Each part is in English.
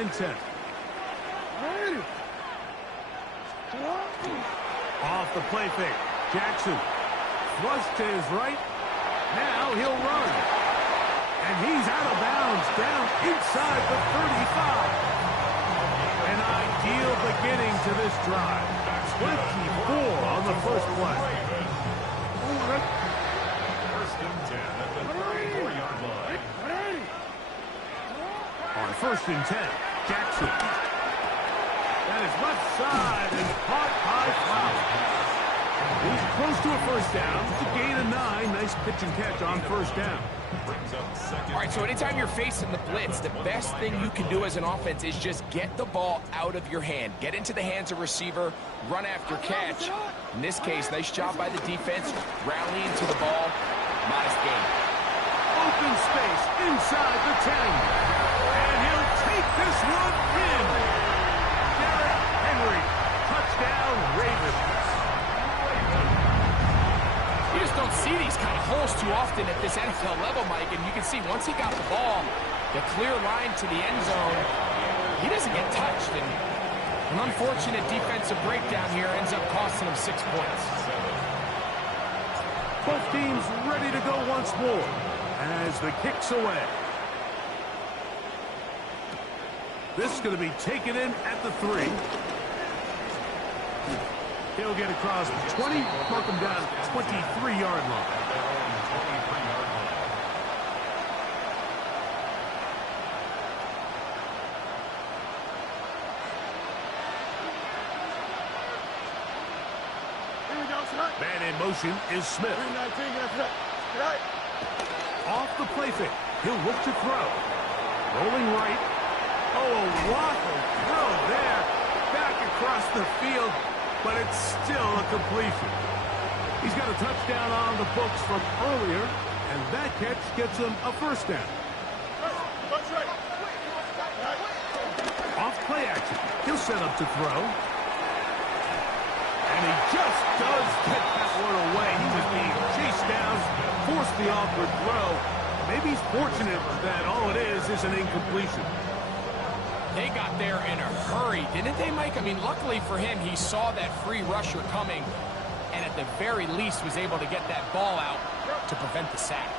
and 10. Off the play fake. Jackson. Flush to his right. Now he'll run. And he's out of bounds down inside the 35. An ideal beginning to this drive. 24 on the first play. First and 10 at the 34-yard line. On first and 10, Jackson. That is left side and caught by Flowers. He's close to a first down. It's a gain of 9. Nice pitch and catch on first down. All right, so anytime you're facing the blitz, the best thing you can do as an offense is just get the ball out of your hand. Get into the hands of receiver, run after catch. In this case, nice job by the defense, rallying to the ball. Modest gain. Open space inside the 10. And he'll take this one in. Derrick Henry. Touchdown, Ravens. You just don't see these kind of holes too often at this NFL level, Mike. And you can see once he got the ball, the clear line to the end zone, he doesn't get touched. And an unfortunate defensive breakdown here ends up costing him 6 points. Both teams ready to go once more as the kick's away. This is going to be taken in at the 3. He'll get across the 20, mark him down at the 23-yard line. Man in motion is Smith. Off the play fake. He'll look to throw. Rolling right. Oh, a waffle throw there. Back across the field, but it's still a completion. He's got a touchdown on the books from earlier, and that catch gets him a first down. Off play action. He'll set up to throw. And he just does get that one away. He was being chased down, forced the awkward throw. Maybe he's fortunate that all it is an incompletion. They got there in a hurry, didn't they, Mike? I mean, luckily for him, he saw that free rusher coming, and at the very least was able to get that ball out to prevent the sack.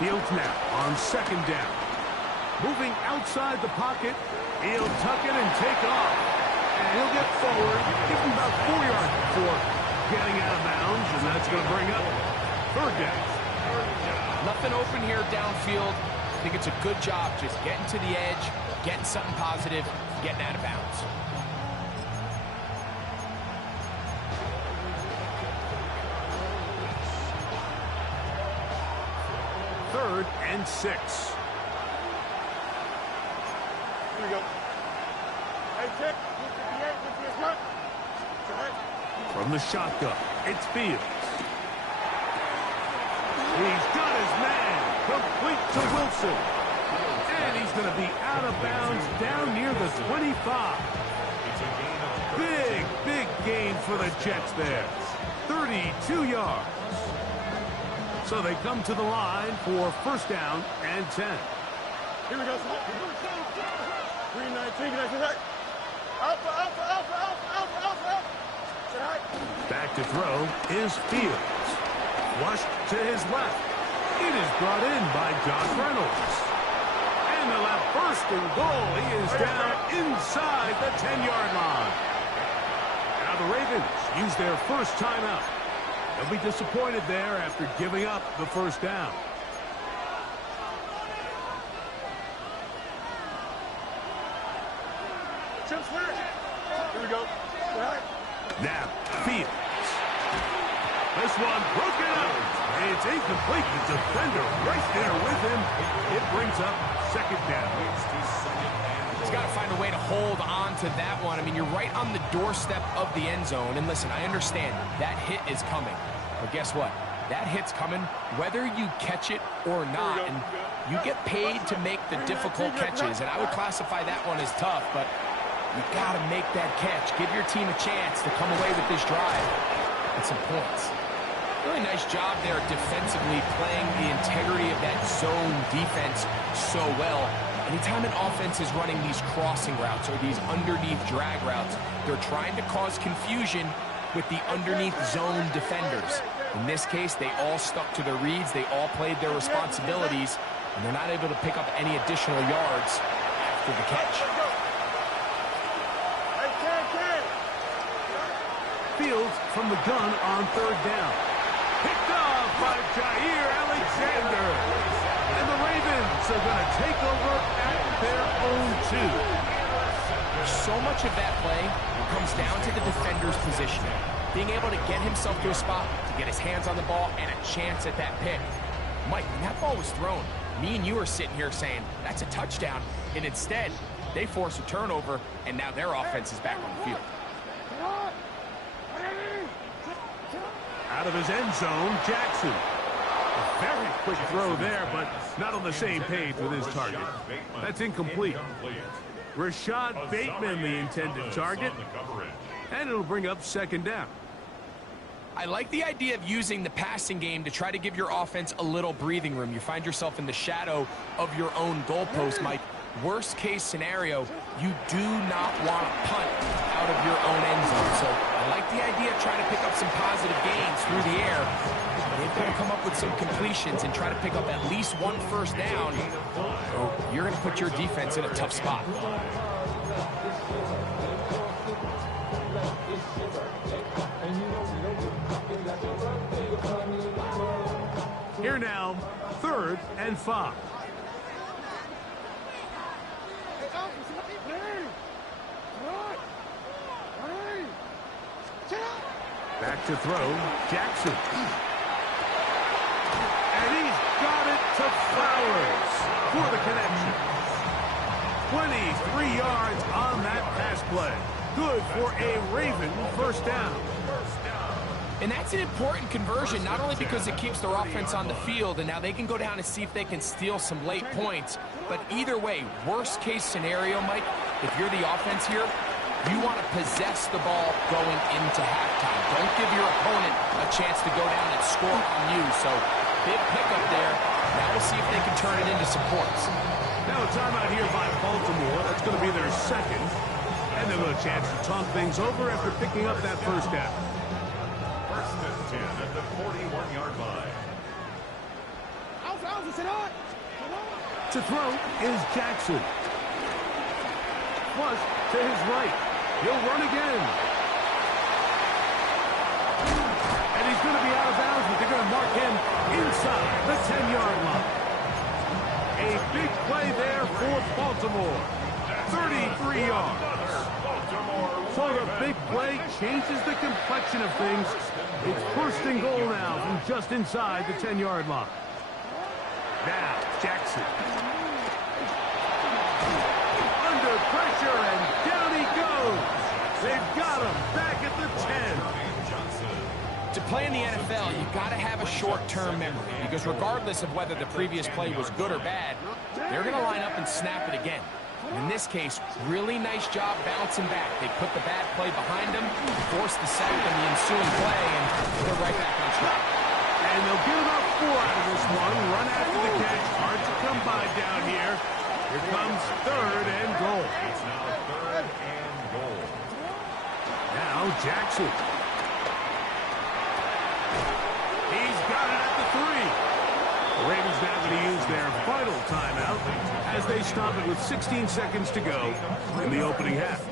Fields now on second down. Moving outside the pocket, he'll tuck it and take off. And he'll get forward, give him about 4 yards before getting out of bounds, and that's going to bring up third down. Nothing open here downfield. I think it's a good job just getting to the edge, getting something positive, getting out of bounds. Third and 6. Here we go. Hey, check. From the shotgun, it's Fields. He's got his man. Complete to Wilson. And he's going to be out of bounds down near the 25. Big gain for the Jets there. 32 yards. So they come to the line for first down and 10. Here we go. 3-19. Alpha. Back to throw is Fields. Flushed to his left. It is brought in by Josh Reynolds. And they'll have first and goal. He is down inside the 10-yard line. Now the Ravens use their first timeout. They'll be disappointed there after giving up the first down. Here we go. Now, Fields. This one broken up. It's incomplete. The defender right there with him. It brings up second down. He's got to find a way to hold on to that one. I mean, you're right on the doorstep of the end zone. And listen, I understand that hit is coming. But guess what? That hit's coming whether you catch it or not. And you get paid to make the difficult catches. And I would classify that one as tough, but you got to make that catch. Give your team a chance to come away with this drive and some points. Really nice job there defensively, playing the integrity of that zone defense so well. And Anytime an offense is running these crossing routes or these underneath drag routes, they're trying to cause confusion with the underneath zone defenders. In this case, they all stuck to their reads, they all played their responsibilities, and they're not able to pick up any additional yards after the catch. Fields from the gun on third down. Picked off by Jair Alexander. And the Ravens are going to take over at their own 2. So much of that play comes down to the defender's position. Being able to get himself to a spot, to get his hands on the ball, and a chance at that pick. Mike, when that ball was thrown, me and you are sitting here saying, that's a touchdown. And instead, they force a turnover, and now their offense is back on the field. Out of his end zone, Jackson. A very quick throw there, but not on the same page with his target. That's incomplete. Rashad Bateman, the intended target. And it'll bring up second down. I like the idea of using the passing game to try to give your offense a little breathing room. You find yourself in the shadow of your own goalpost, Mike. Worst case scenario, you do not want to punt out of your own end zone. So I like the idea of trying to pick up some positive gains through the air. They've got to come up with some completions and try to pick up at least one first down, or you're going to put your defense in a tough spot. Here now, 3rd and 5. Back to throw, Jackson. And he's got it to Flowers for the connection. 23 yards on that pass play. Good for a Raven first down. And that's an important conversion, not only because it keeps their offense on the field, and now they can go down and see if they can steal some late points. But either way, worst case scenario, Mike, if you're the offense here, you want to possess the ball going into halftime. Don't give your opponent a chance to go down and score on you. So, big pickup there. Now we'll see if they can turn it into some points. Now a timeout here by Baltimore. That's going to be their second. And they'll have a chance to talk things over after picking up that first down. First and 10 at the 41-yard line. To throw is Jackson. Plus, to his right. He'll run again. And he's going to be out of bounds, but they're going to mark him inside the 10-yard line. A big play there for Baltimore. 33 yards. So the big play changes the complexion of things. It's first and goal now from just inside the 10-yard line. Now, Jackson. Under pressure, and down he goes. They've got him back at the 10. To play in the NFL, you've got to have a short-term memory, because regardless of whether the previous play was good or bad, they're going to line up and snap it again. In this case, really nice job bouncing back. They put the bad play behind them, forced the sack in the ensuing play, and they're right back on track. And they'll get about 4 out of this one. Run after the catch. Hard to come by down here. Here comes 3rd and goal. It's now 3rd and goal. Now Jackson. He's got it at the 3. The Ravens now going to use their final timeout as they stop it with 16 seconds to go in the opening half.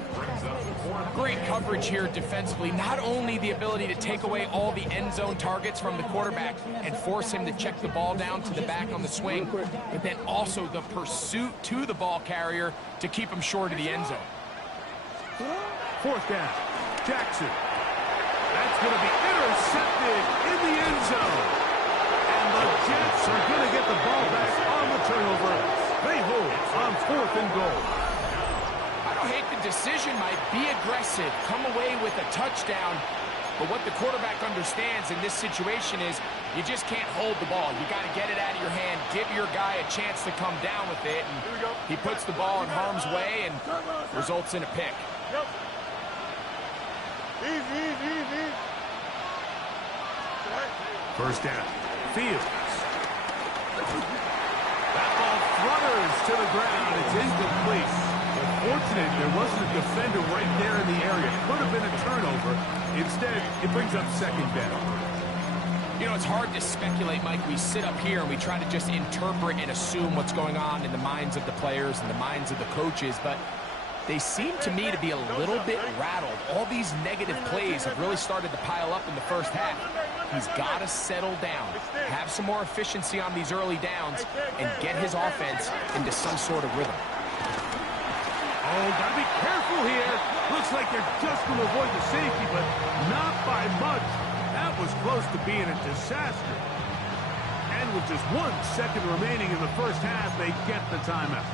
Great coverage here defensively. Not only the ability to take away all the end zone targets from the quarterback and force him to check the ball down to the back on the swing, but then also the pursuit to the ball carrier to keep him short of the end zone. 4th down. Jackson. That's going to be intercepted in the end zone. And the Jets are going to get the ball back on the turnover. They hold on 4th and goal. I don't hate the decision, Mike. Be aggressive. Come away with a touchdown. But what the quarterback understands in this situation is you just can't hold the ball. You got to get it out of your hand. Give your guy a chance to come down with it. And he puts the ball in harm's way and results in a pick. Easy. First down. Fields. That ball flutters to the ground. It's incomplete. Fortunate there wasn't a defender right there in the area. Could have been a turnover. Instead, it brings up second down. You know, it's hard to speculate, Mike. We sit up here and we try to just interpret and assume what's going on in the minds of the players and the minds of the coaches, but they seem to me to be a little bit rattled. All these negative plays have really started to pile up in the first half. He's got to settle down, have some more efficiency on these early downs, and get his offense into some sort of rhythm. Oh, gotta be careful here. Looks like they're just going to avoid the safety, but not by much. That was close to being a disaster. And with just 1 second remaining in the first half, they get the timeout.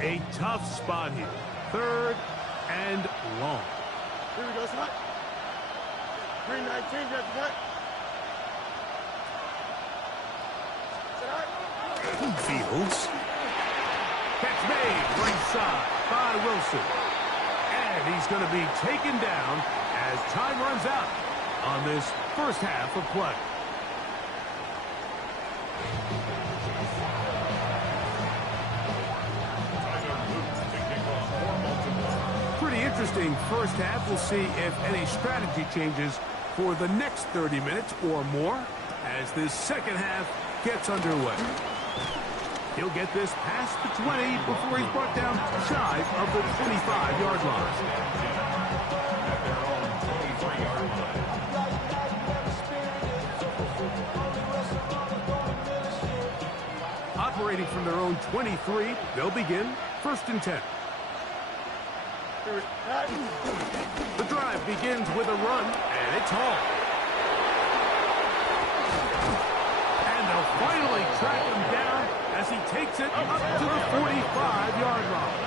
A tough spot here. 3rd and long. Here we go, Scott. 319, you have to cut. Fields. Catch made, right side by Wilson. And he's going to be taken down as time runs out on this first half of play. Pretty interesting first half. We'll see if any strategy changes for the next 30 minutes or more as this second half gets underway. He'll get this past the 20 before he's brought down shy of the 25-yard line. Operating from their own 23, they'll begin 1st and 10. The drive begins with a run, and it's Hall. And they'll finally track him down as he takes it up to the 45-yard line.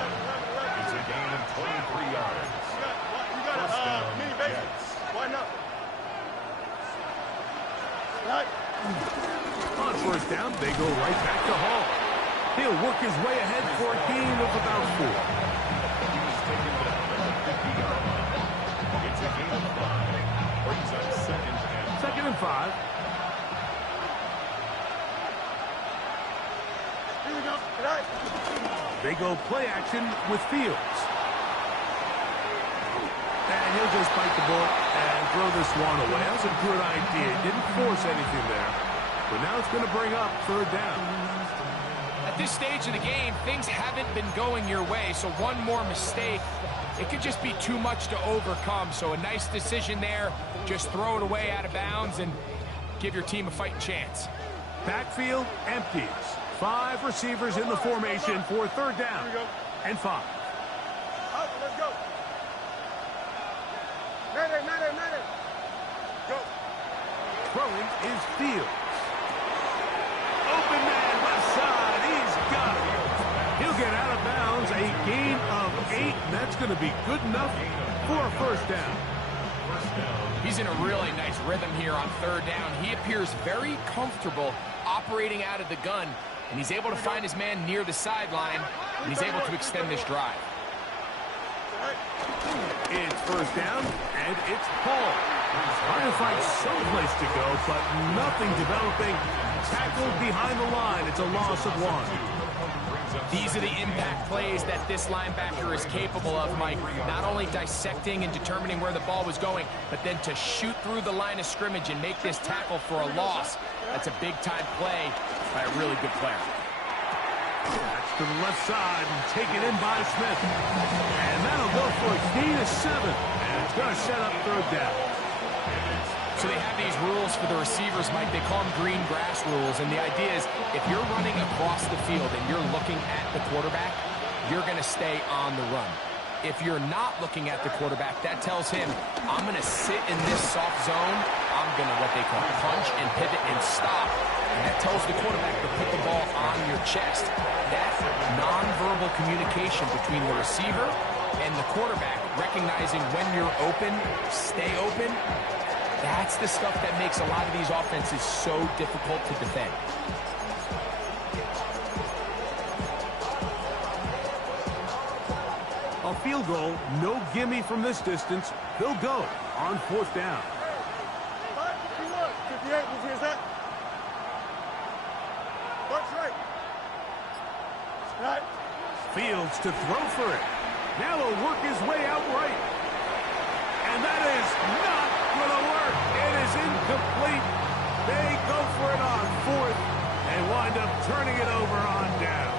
It's a gain of 23 yards. You got a mini basics. Why not? Right. On 1st down, they go right back to Hall. He'll work his way ahead for a gain of about 4. He was taken down at the 50-yard line. It's a gain of 5. Brings up 2nd and 5. Here we go. Right. They go play action with Fields. And he'll just bite the bullet and throw this one away. That was a good idea. Didn't force anything there. But now it's going to bring up 3rd down. At this stage of the game, things haven't been going your way, so one more mistake, it could just be too much to overcome. So a nice decision there. Just throw it away out of bounds and give your team a fighting chance. Backfield empties. 5 receivers in the formation for 3rd down and 5. Out, let's go. Man. Go. Throwing is Fields. Open man, left side. He's got it. He'll get out of bounds. A gain of 8. And that's going to be good enough for a 1st down. He's in a really nice rhythm here on 3rd down. He appears very comfortable operating out of the gun, and he's able to find his man near the sideline, and he's able to extend this drive. It's 1st down, and it's Hall. Trying to find someplace to go, but nothing developing. Tackled behind the line. It's a loss of 1. These are the impact plays that this linebacker is capable of, Mike. Not only dissecting and determining where the ball was going, but then to shoot through the line of scrimmage and make this tackle for a loss. That's a big-time play by a really good player. That's to the left side and taken in by Smith. And that'll go for a gain of 7. And it's going to set up 3rd down. So they have these rules for the receivers, Mike. They call them green grass rules. And the idea is if you're running across the field and you're looking at the quarterback, you're going to stay on the run. If you're not looking at the quarterback, that tells him, I'm going to sit in this soft zone. I'm going to what they call punch and pivot and stop. And that tells the quarterback to put the ball on your chest. That nonverbal communication between the receiver and the quarterback, recognizing when you're open, stay open, that's the stuff that makes a lot of these offenses so difficult to defend. field goal. No gimme from this distance. They'll go on 4th down. 51, 58, who's here, that? Mark's right. Right. Fields to throw for it. Now he'll work his way out right. And that is not going to work. It is incomplete. They go for it on 4th and wind up turning it over on down.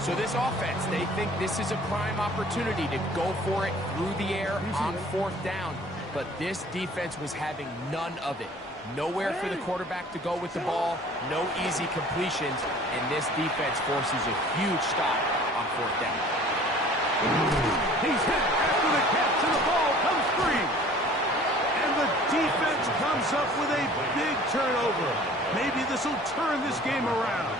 So this offense, they think this is a prime opportunity to go for it through the air on 4th down. But this defense was having none of it. Nowhere for the quarterback to go with the ball, no easy completions, and this defense forces a huge stop on 4th down. He's hit after the catch, and the ball comes free. And the defense comes up with a big turnover. Maybe this will turn this game around.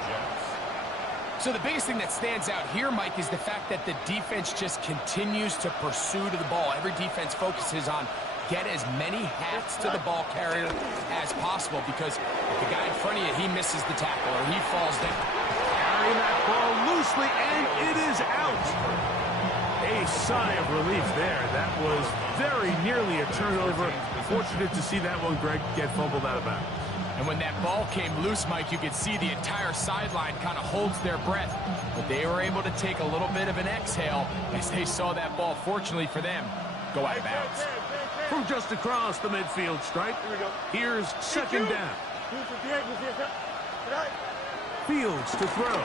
So the biggest thing that stands out here, Mike, is the fact that the defense just continues to pursue to the ball. Every defense focuses on get as many hats to the ball carrier as possible, because if the guy in front of you, he misses the tackle or he falls down. Carrying that ball loosely, and it is out. A sigh of relief there. That was very nearly a turnover. Fortunate to see that one, Greg, get fumbled out of bounds. And when that ball came loose, Mike, you could see the entire sideline kind of holds their breath. But they were able to take a little bit of an exhale as they saw that ball, fortunately for them, go out of bounds. From just across the midfield stripe, here's 2nd down. Fields to throw.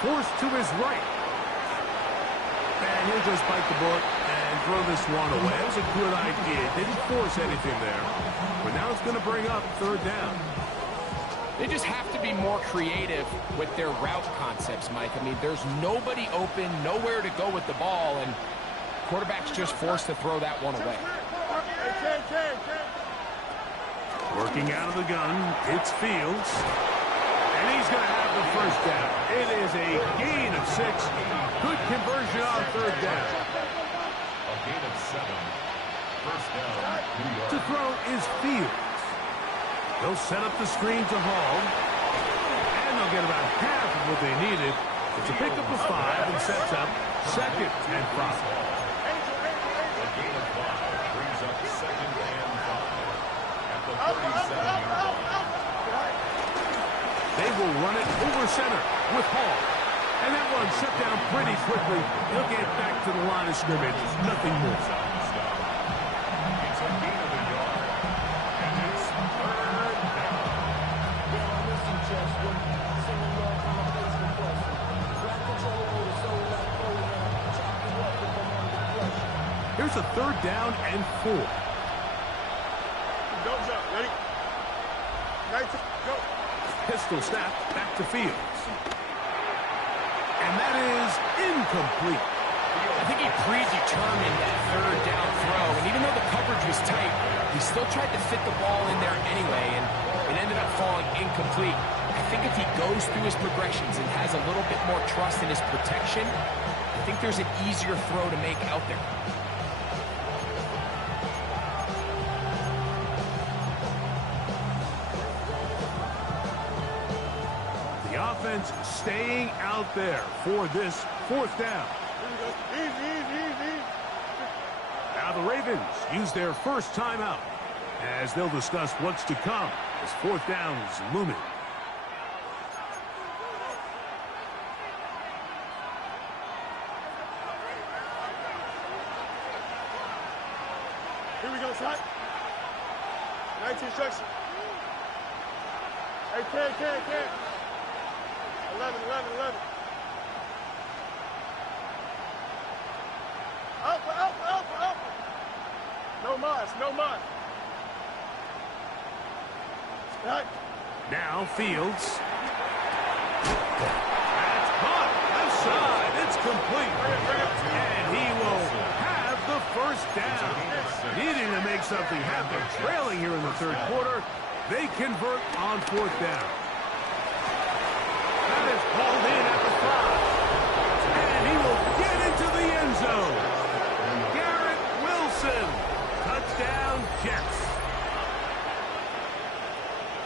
Forced to his right. And he'll just bite the bullet and throw this one away. That was a good idea. Didn't force anything there. But now it's going to bring up 3rd down. They just have to be more creative with their route concepts, Mike. I mean, there's nobody open, nowhere to go with the ball, and quarterback's just forced to throw that one away. Working out of the gun, it's Fields. And he's going to have the 1st down. It is a gain of 6. Good conversion on 3rd down. A gain of 7. 1st down, New York. To throw is Fields. They'll set up the screen to Hall. And they'll get about half of what they needed. It's a pickup of 5 and sets up 2nd and 5. A gain of 5 brings up 2nd and 5 at the 37-yard line. They will run it over center with Hall. And that one shut down pretty quickly. He'll get back to the line of scrimmage. Nothing more. It's a gain of a yard. And it's 3rd down. Here's a 3rd down and 4. Don't jump. Ready? Right, go. Pistol snap back to Fields. And that is incomplete. I think he predetermined that 3rd down throw, and even though the coverage was tight, he still tried to fit the ball in there anyway, and it ended up falling incomplete. I think if he goes through his progressions and has a little bit more trust in his protection, I think there's an easier throw to make out there. Offense staying out there for this 4th down. Easy. Now the Ravens use their first timeout as they'll discuss what's to come as 4th down is looming. Here we go, son. 19 instruction. Hey, can. 11. Up. No mas. Right. Now Fields. That's caught. Left side. It's complete. And he will have the 1st down. Needing to make something happen. Trailing here in the 3rd quarter. They convert on 4th down. That is called in at the 5. And he will get into the end zone. Garrett Wilson. Touchdown, Jets.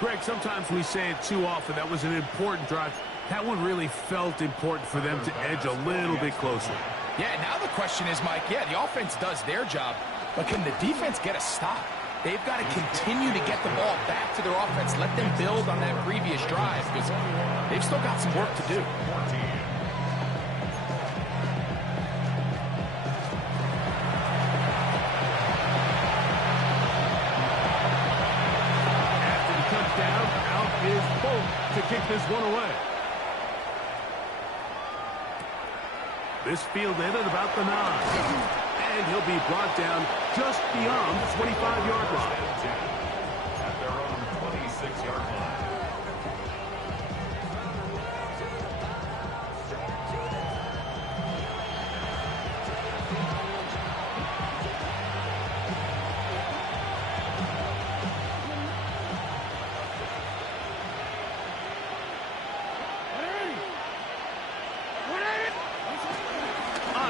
Greg, sometimes we say it too often. That was an important drive. That one really felt important for them to edge a little bit closer. Yeah, now the question is, Mike, yeah, the offense does their job, but can the defense get a stop? They've got to continue to get the ball back to their offense, let them build on that previous drive, because they've still got some work to do. After the touchdown, out is Bolt to kick this one away. This fielded at about the 9. And he'll be brought down just beyond the 25-yard line. At their own 26-yard line.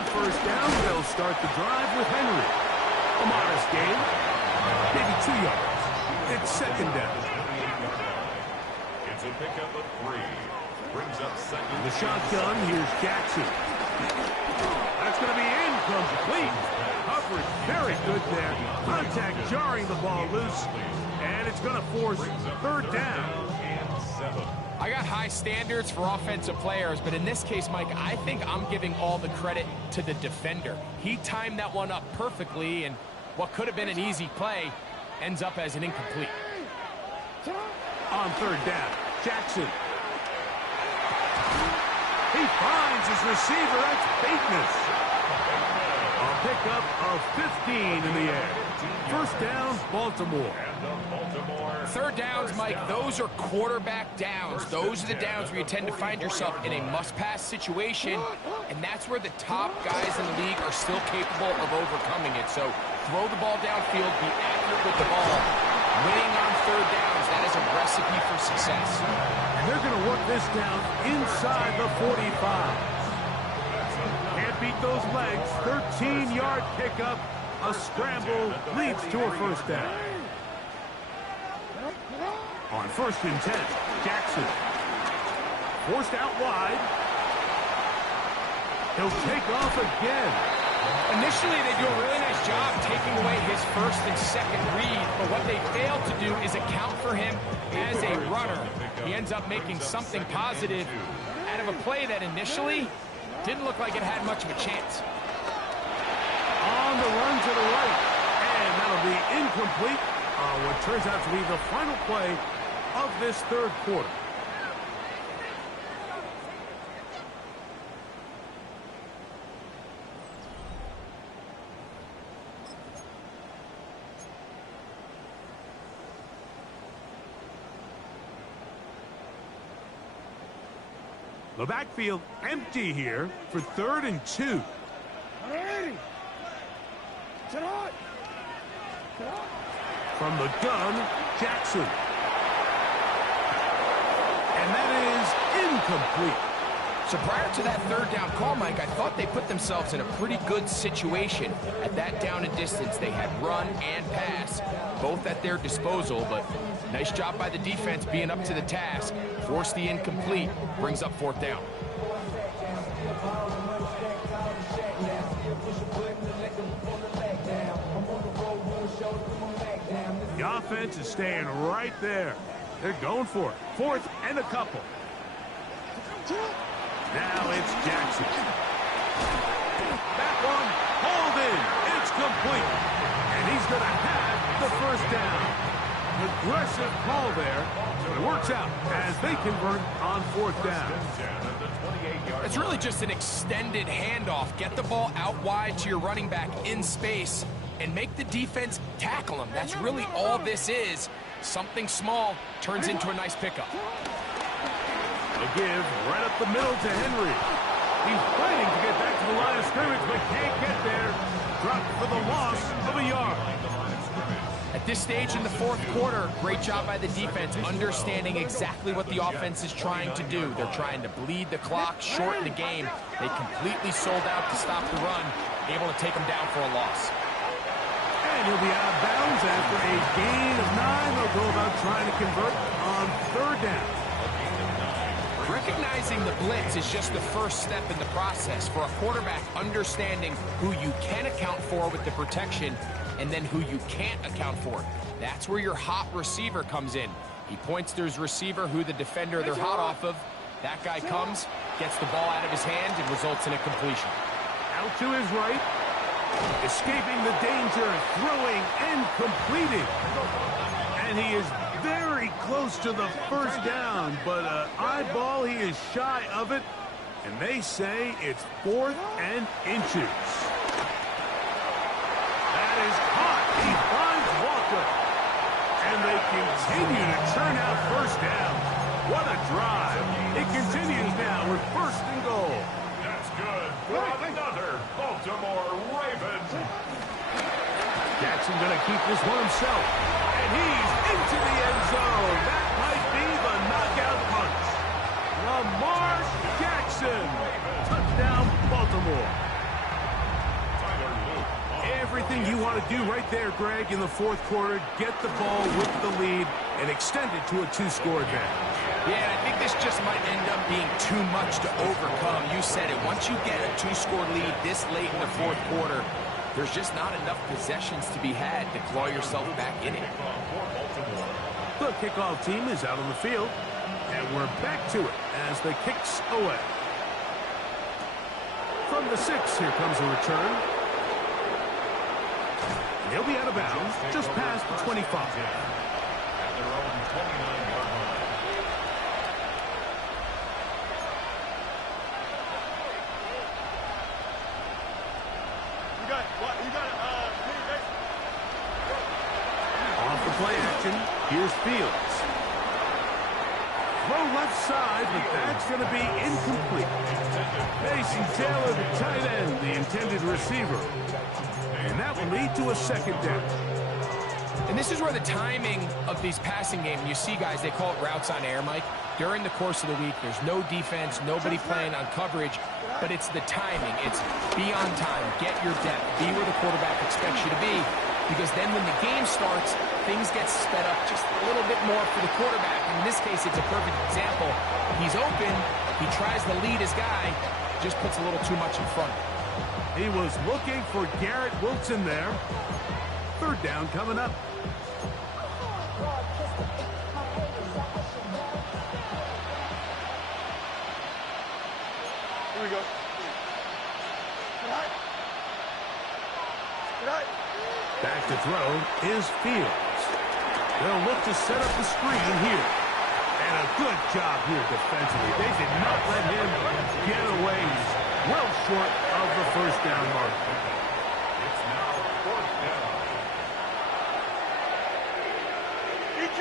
First down, they'll start the drive with Henry. A modest gain, maybe 2 yards. It's second down. It's a pickup of 3. Brings up second. The shotgun, here's Jackson. That's going to be incomplete. Coverage very good there. Contact jarring the ball loose. And it's going to force third down. And 7. I got high standards for offensive players, but in this case, Mike, I think I'm giving all the credit to the defender. He timed that one up perfectly, and what could have been an easy play ends up as an incomplete. On third down, Jackson. He finds his receiver. That's Bateman. A pickup of 15 in the air. First down, Baltimore. Third downs, Mike, those are quarterback downs. Those are the downs where you tend to find yourself in a must-pass situation, and that's where the top guys in the league are still capable of overcoming it. So throw the ball downfield, be accurate with the ball. Winning on third downs, that is a recipe for success. And they're going to work this down inside the 45. Can't beat those legs. 13-yard pickup. A scramble leads to a first down. On first and 10, Jackson. Forced out wide. He'll take off again. Initially, they do a really nice job taking away his first and second read, but what they failed to do is account for him as a runner. He ends up making something positive out of a play that initially didn't look like it had much of a chance. On the run to the right, and that'll be incomplete on what turns out to be the final play of this third quarter. The backfield empty here for 3rd and 2. From the gun, Jackson. And that is incomplete. So prior to that third down call, Mike, I thought they put themselves in a pretty good situation at that down and distance. They had run and pass, both at their disposal, but nice job by the defense being up to the task. Forced the incomplete, brings up fourth down. The offense is staying right there. They're going for it. 4th and a couple. Now it's Jackson. That one hauled in. It's complete. And he's going to have the first down. Aggressive call there. It works out as they convert on 4th down. It's really just an extended handoff. Get the ball out wide to your running back in space and make the defense tackle him. That's really all this is. Something small turns into a nice pickup. A give right up the middle to Henry. He's fighting to get back to the line of scrimmage, but can't get there. Dropped for the loss of a yard. At this stage in the fourth quarter, great job by the defense, understanding exactly what the offense is trying to do. They're trying to bleed the clock, shorten the game. They completely sold out to stop the run, able to take them down for a loss. And he'll be out of bounds after a gain of 9. They'll go about trying to convert on 3rd down. Recognizing the blitz is just the first step in the process for a quarterback understanding who you can account for with the protection and then who you can't account for. That's where your hot receiver comes in. He points to his receiver, who the defender they're hot off of. That guy comes, gets the ball out of his hand, and results in a completion. Out to his right. Escaping the danger, throwing and completing. And he is very close to the first down, but eyeball, he is shy of it. And they say it's 4th and inches. That is caught. He finds Walker. And they continue to turn out first down. What a drive. It continues now with 1st and goal. That's good for another Baltimore Ravens. Jackson going to keep this one himself. And he's into the end zone. That might be the knockout punch. Lamar Jackson. Touchdown, Baltimore. Everything you want to do right there, Greg, in the 4th quarter. Get the ball with the lead and extend it to a 2-score advantage. Yeah, I think this just might end up being too much to overcome. You said it. Once you get a 2-score lead this late in the 4th quarter, there's just not enough possessions to be had to claw yourself back in it. The kickoff team is out on the field, and we're back to it as the kicks away. From the 6, here comes a return. He'll be out of bounds just past the 25. At their own 29-yard line. You got it. Off the play action, here's Fields. Throw left side, but that's going to be incomplete. Mason Taylor, the tight end, the intended receiver. And that will lead to a 2nd down. And this is where the timing of these passing games, you see guys, they call it routes on air, Mike. During the course of the week, there's no defense, nobody playing on coverage, but it's the timing. It's be on time, get your depth, be where the quarterback expects you to be, because then when the game starts, things get sped up just a little bit more for the quarterback. In this case, it's a perfect example. He's open, he tries to lead his guy, just puts a little too much in front. He was looking for Garrett Wilson there. 3rd down coming up. Here we go. Back to throw is Fields. They'll look to set up the screen here. And a good job here defensively. They did not let him get away. He's well short of the 1st down mark. It's now 4th down. EQ.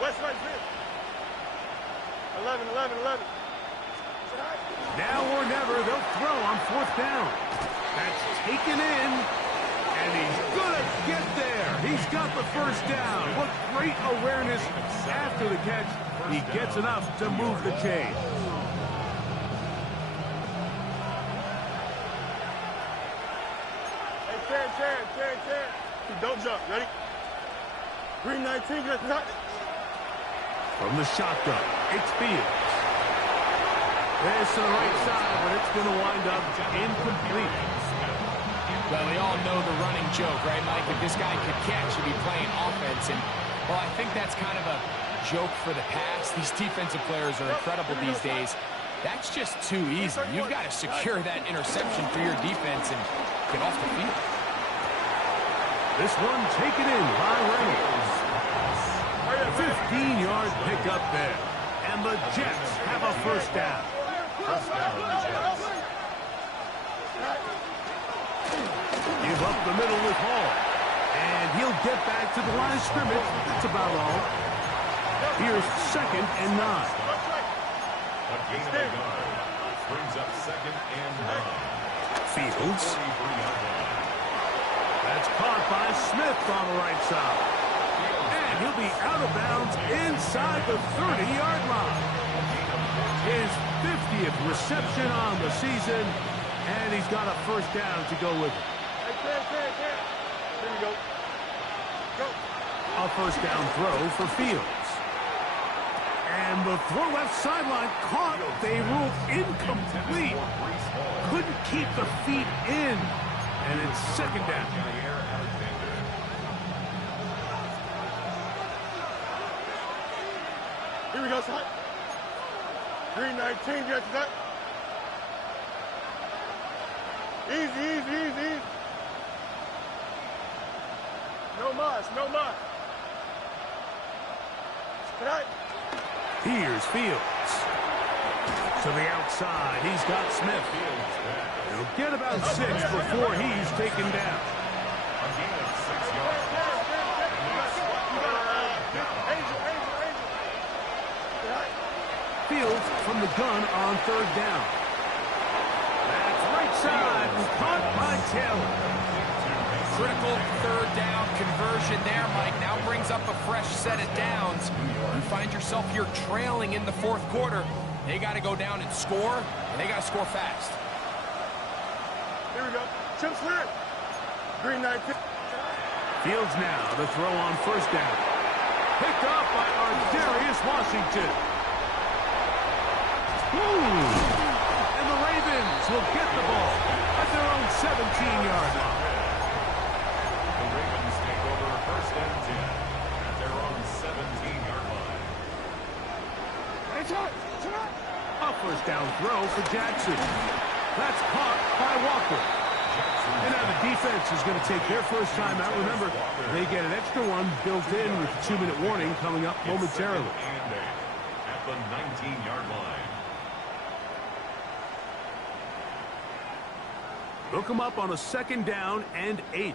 West right here. 11. Now or never, they'll throw on 4th down. That's taken in, and he's gonna get there. He's got the 1st down. What great awareness after the catch. He gets enough to move the chain. Hey, Terry. Don't jump. Ready? Green 19, get it. From the shotgun, it's Fields. There's to the right side, but it's going to wind up incomplete. Well, we all know the running joke, right, Mike? If this guy could catch, he'd be playing offense. And, well, I think that's kind of a joke for the past. These defensive players are incredible these days. That's just too easy. You've got to secure that interception for your defense and get off the field. This one taken in by Reynolds. 15-yard pickup there. And the Jets have a 1st down. Give up the middle with Hall. And he'll get back to the line of scrimmage. That's about all. Here's 2nd and 9. A gain of a yard. Brings up 2nd and 9. Fields. That's caught by Smith on the right side. And he'll be out of bounds inside the 30-yard line. His 50th reception on the season, and he's got a 1st down to go with it. Hey, Here we go. A first down throw for Fields. And the throw left sideline caught. They ruled incomplete. Couldn't keep the feet in. And it's second down. Here we go, son. 319, get that. Easy. No mas, no mas. Right. Here's Fields. To the outside, he's got Smith. He'll get about 6 before he's taken down. Fields from the gun on third down. That's right side and caught by Taylor. Critical third down conversion there, Mike. Now brings up a fresh set of downs. You find yourself here trailing in the fourth quarter. They got to go down and score, and they got to score fast. Here we go. Chip slant. Green 19. Fields now, the throw on first down. Picked off by Ardarius Washington. And the Ravens will get the ball at their own 17-yard line. The Ravens take over first and 10 at their own 17-yard line. A first down throw for Jackson. That's caught by Walker. And now the defense is going to take their first time out. Remember, they get an extra one built in with the 2-minute warning coming up momentarily. At the 19-yard line. They'll come up on a second down and 8.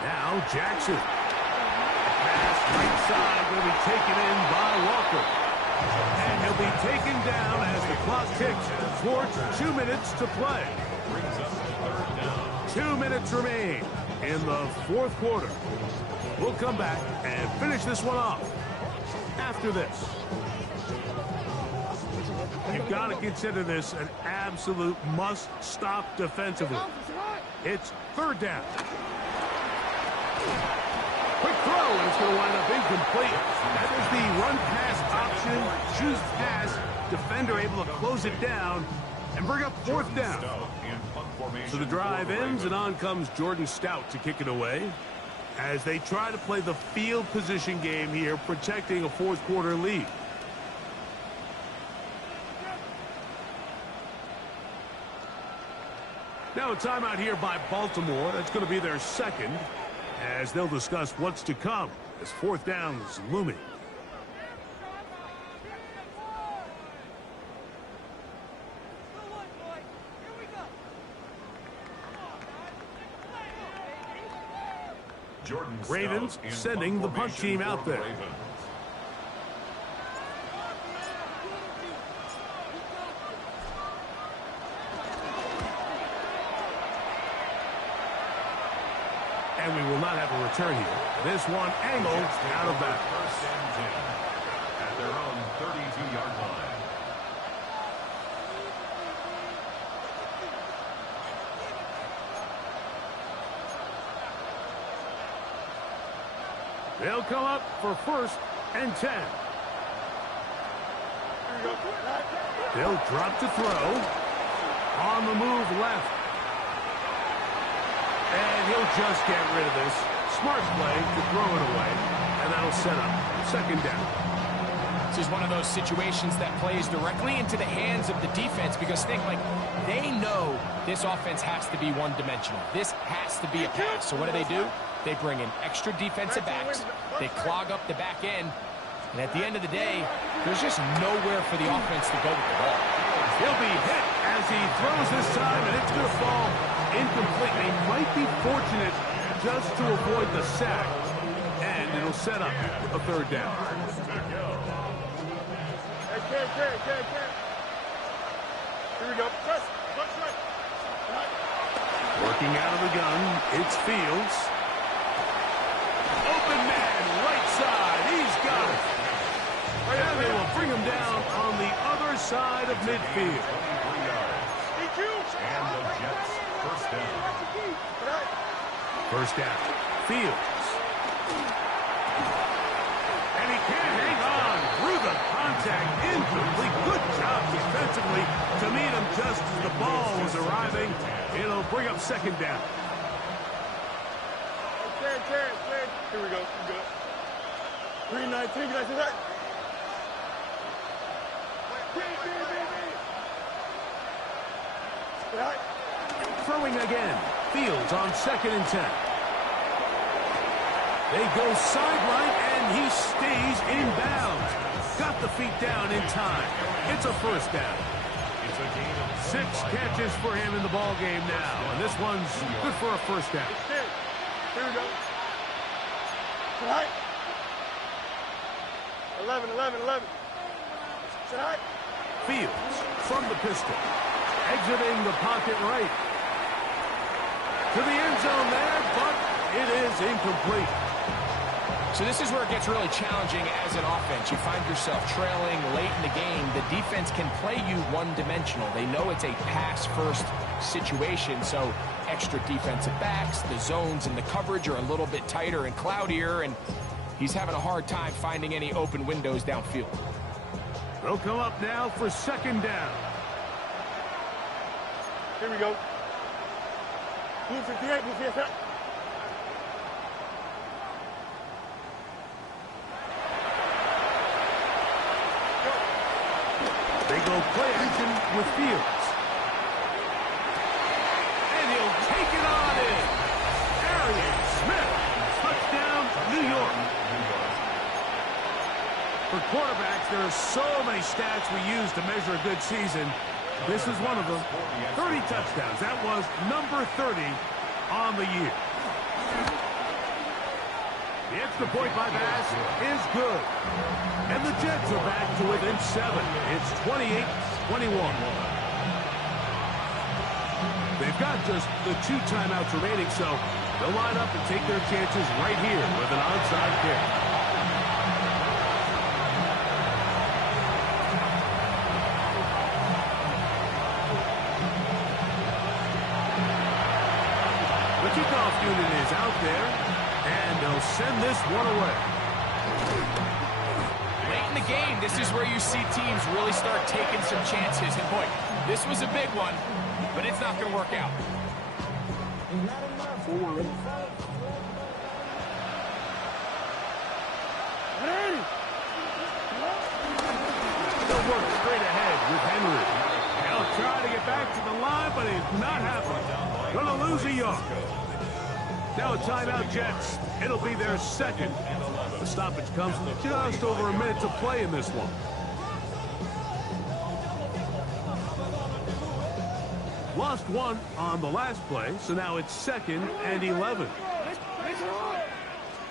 Now Jackson. Pass right side will be taken in by Walker. And he'll be taken down as the clock ticks towards 2 minutes to play. 2 minutes remain in the fourth quarter. We'll come back and finish this one off after this. You've got to consider this an absolute must-stop defensively. It's third down. Quick throw, and it's going to wind up incomplete. That is the run-pass option, choose pass. Defender able to close it down and bring up fourth down. So the drive ends, and on comes Jordan Stout to kick it away as they try to play the field position game here, protecting a fourth quarter lead. Now a timeout here by Baltimore. That's going to be their second, as they'll discuss what's to come as fourth down is looming. Ravens sending the punt team out there. And we will not have a return here. This one angled out of bounds. First and 10 at their own 32-yard line. They'll come up for first and 10. They'll drop to throw. On the move left. And he'll just get rid of this. Smart play to throw it away. And that'll set up second down. This is one of those situations that plays directly into the hands of the defense because think, like, they know this offense has to be one-dimensional. This has to be a pass. So what do? They bring in extra defensive backs. They clog up the back end. And at the end of the day, there's just nowhere for the offense to go with the ball. He'll be hit as he throws this time, and it's going to fall incomplete. They might be fortunate just to avoid the sack, and it'll set up a third down. Here we go. Press right. Working out of the gun, it's Fields. Open man, right side. He's got it. And they will bring him down on the other side of midfield. And the Jets first down. First down. Fields. And he can't hang on through the contact. Incomplete. Good job defensively to meet him just as the ball was arriving. It'll bring up second down. Here we go. 319. Can I see that? Throwing again. Fields on 2nd and 10. They go sideline, and he stays in bounds. Got the feet down in time. It's a first down. It's a gain of 6 catches for him in the ball game now, and this one's good for a first down. Here we go. 11. Fields from the pistol. Exiting the pocket right. To the end zone there, but it is incomplete. So this is where it gets really challenging as an offense. You find yourself trailing late in the game. The defense can play you one-dimensional. They know it's a pass-first situation, so extra defensive backs, the zones and the coverage are a little bit tighter and cloudier, and he's having a hard time finding any open windows downfield. They'll come up now for second down. Here we go. Blue 58, blue 58. They go play action with Fields. And he'll take it on in. Arian Smith. Touchdown, New York. For quarterbacks, there are so many stats we use to measure a good season. This is one of them. 30 touchdowns. That was number 30 on the year. The extra point by Bass is good. And the Jets are back to within 7. It's 28-21. They've got just the 2 timeouts remaining, so they'll line up and take their chances right here with an onside kick. Kickoff unit is out there, and they'll send this one away. Late in the game, this is where you see teams really start taking some chances. And boy, this was a big one, but it's not going to work out. They'll work straight ahead with Henry. They'll try to get back to the line, but it's not happening. Going to lose a yard. Now a timeout, Jets. It'll be their second. The stoppage comes just over a minute to play in this one. Lost one on the last play, so now it's 2nd and 11.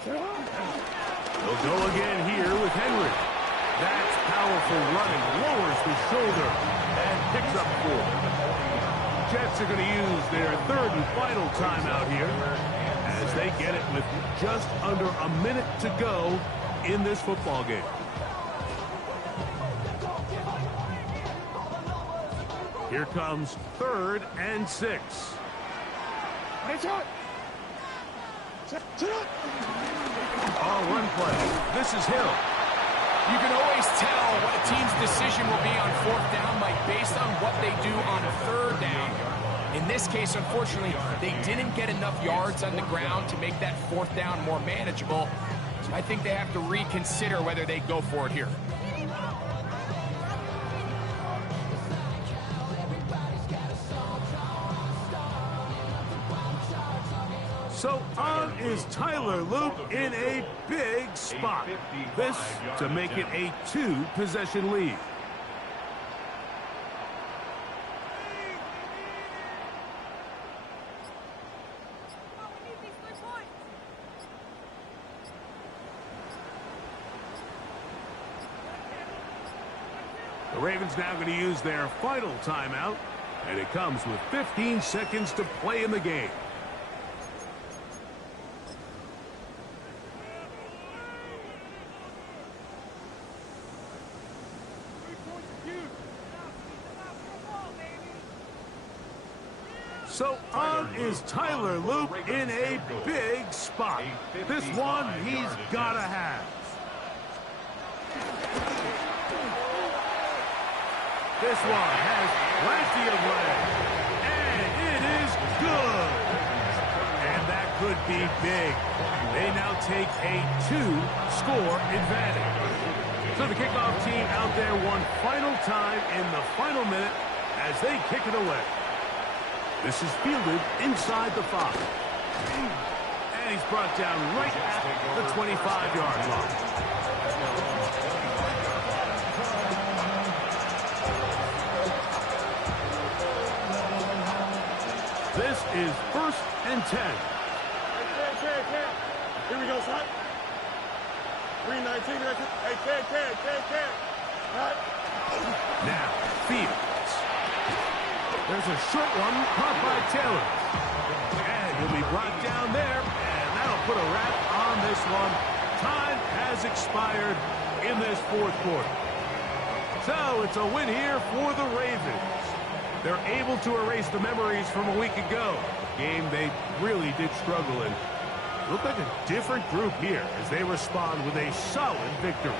They'll go again here with Henry. That's powerful running. Lowers the shoulder and picks up 4. Jets are going to use their 3rd and final timeout here as they get it with just under a minute to go in this football game. Here comes 3rd and 6. Run play. This is Hill. You can always tell what a team's decision will be on 4th down, Mike, based on what they do on 3rd down. In this case, unfortunately, they didn't get enough yards on the ground to make that 4th down more manageable. So I think they have to reconsider whether they go for it here. So on is Tyler Loop in a big spot. This to make it a 2-possession lead. The Ravens now going to use their final timeout, and it comes with 15 seconds to play in the game. So on is Tyler Loop in a big spot. This one he's got to have. This one has plenty of leg. And it is good. And that could be big. They now take a 2-score advantage. So the kickoff team out there one final time in the final minute as they kick it away. This is fielded inside the 5. And he's brought down right at the 25-yard line. This is 1st and 10. Here we go, son. 319. Hey, can. Right. Now, Fields. There's a short one caught by Taylor. And he'll be brought down there, and that'll put a wrap on this one. Time has expired in this 4th quarter. So it's a win here for the Ravens. They're able to erase the memories from a week ago. Game they really did struggle in. Look like a different group here as they respond with a solid victory.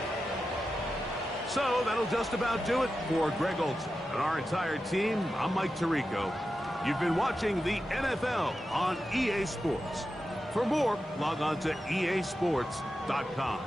So that'll just about do it for Greg Olsen and our entire team. I'm Mike Tirico. You've been watching the NFL on EA Sports. For more, log on to easports.com.